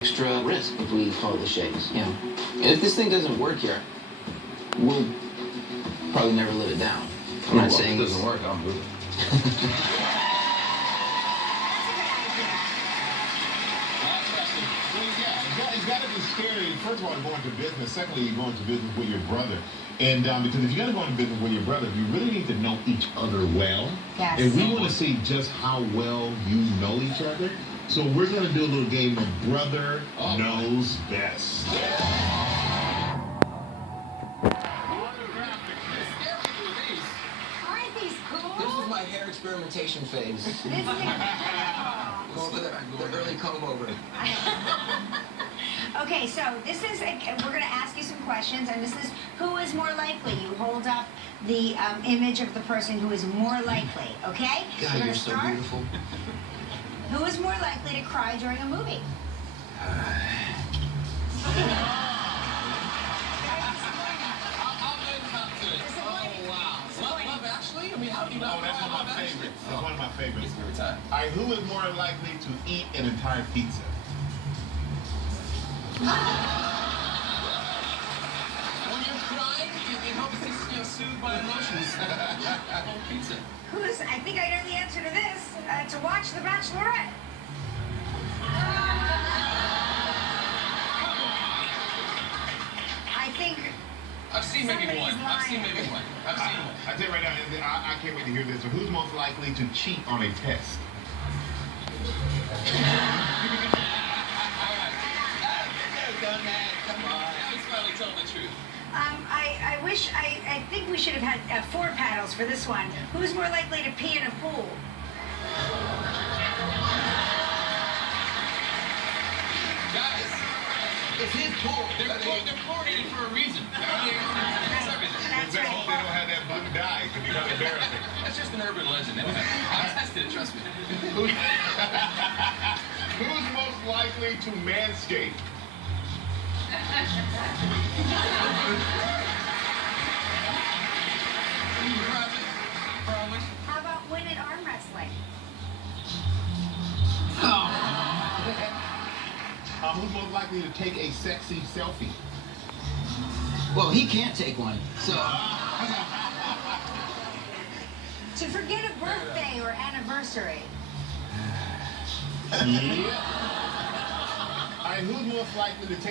extra risk if we call it the shakes, you know. And if this thing doesn't work here, we'll probably never live it down. I'm not saying it doesn't work, I'm moving. It's got to be scary. First of all, going to business. Secondly, you're going to business with your brother. And because if you're going to go into business with your brother, you really need to know each other well. Yes. And we want to see just how well you know each other. So we're going to do a little game of Brother Knows Best. Aren't these cool? This was my hair experimentation phase. This is incredible. Go over the early comb over. Okay, so this is, we're going to ask you some questions, and this is who is more likely. You hold up the image of the person who is more likely, okay? God, you're so beautiful. Who is more likely to cry during a movie? Actually? I mean, how do you know? That's one of my favorites. That's one of my favorites. All right, who is more likely to eat an entire pizza? When you're crying, it helps to soothe my emotions. Pizza. Who is, I think I know the answer to this, to watch The Bachelorette. I think... I've seen maybe one. I've seen one. I tell you right now, I can't wait to hear this. So who's most likely to cheat on a test? Come on. Now he's finally telling the truth. I think we should have had 4 paddles for this one. Who's more likely to pee in a pool? Guys, It's his pool. they're chlorinated for a reason. I mean, it's everything. That's They hope they don't have that button die. It could become embarrassing. That's just an urban legend. I tested it, trust me. Who's most likely to manscape? Probably. How about win at arm wrestling? Who's most likely to take a sexy selfie? Well, he can't take one, so... To forget a birthday or anniversary. Yeah. All right, who's most likely to take